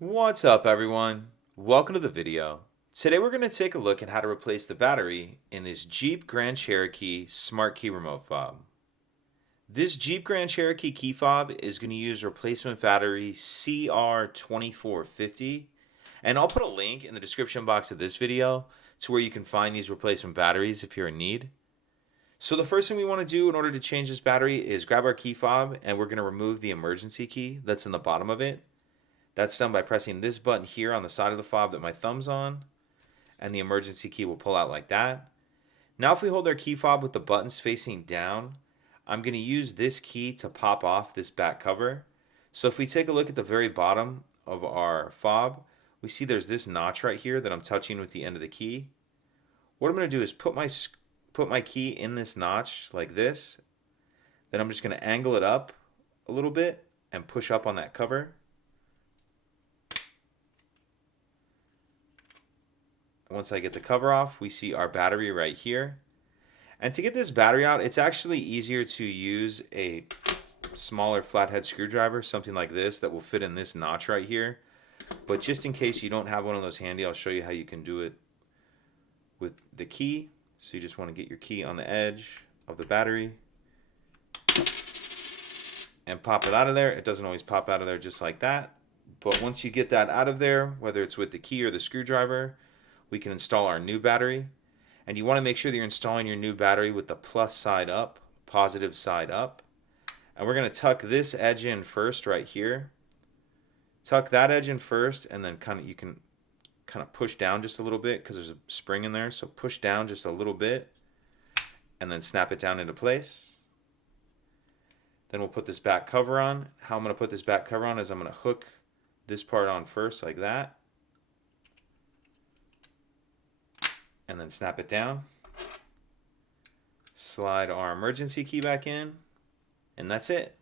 What's up, everyone? Welcome to the video. Today we're going to take a look at how to replace the battery in this Jeep Grand Cherokee Smart Key Remote Fob. This Jeep Grand Cherokee key fob is going to use replacement battery CR2450, and I'll put a link in the description box of this video to where you can find these replacement batteries if you're in need. So the first thing we want to do in order to change this battery is grab our key fob, and we're going to remove the emergency key that's in the bottom of it. That's done by pressing this button here on the side of the fob that my thumb's on, and the emergency key will pull out like that. Now if we hold our key fob with the buttons facing down, I'm going to use this key to pop off this back cover. So if we take a look at the very bottom of our fob, we see there's this notch right here that I'm touching with the end of the key. What I'm going to do is put my key in this notch like this. Then I'm just going to angle it up a little bit and push up on that cover. Once I get the cover off, we see our battery right here. And to get this battery out, it's actually easier to use a smaller flathead screwdriver, something like this, that will fit in this notch right here. But just in case you don't have one of those handy, I'll show you how you can do it with the key. So you just want to get your key on the edge of the battery and pop it out of there. It doesn't always pop out of there just like that. But once you get that out of there, whether it's with the key or the screwdriver, we can install our new battery. And you want to make sure that you're installing your new battery with the plus side up, positive side up. And we're going to tuck this edge in first right here. Tuck that edge in first, and then you can kind of push down just a little bit because there's a spring in there. So push down just a little bit and then snap it down into place. Then we'll put this back cover on. How I'm going to put this back cover on is I'm going to hook this part on first like that. And then snap it down. Slide our emergency key back in, and that's it.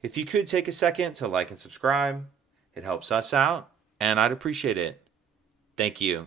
If you could take a second to like and subscribe, it helps us out, and I'd appreciate it. Thank you.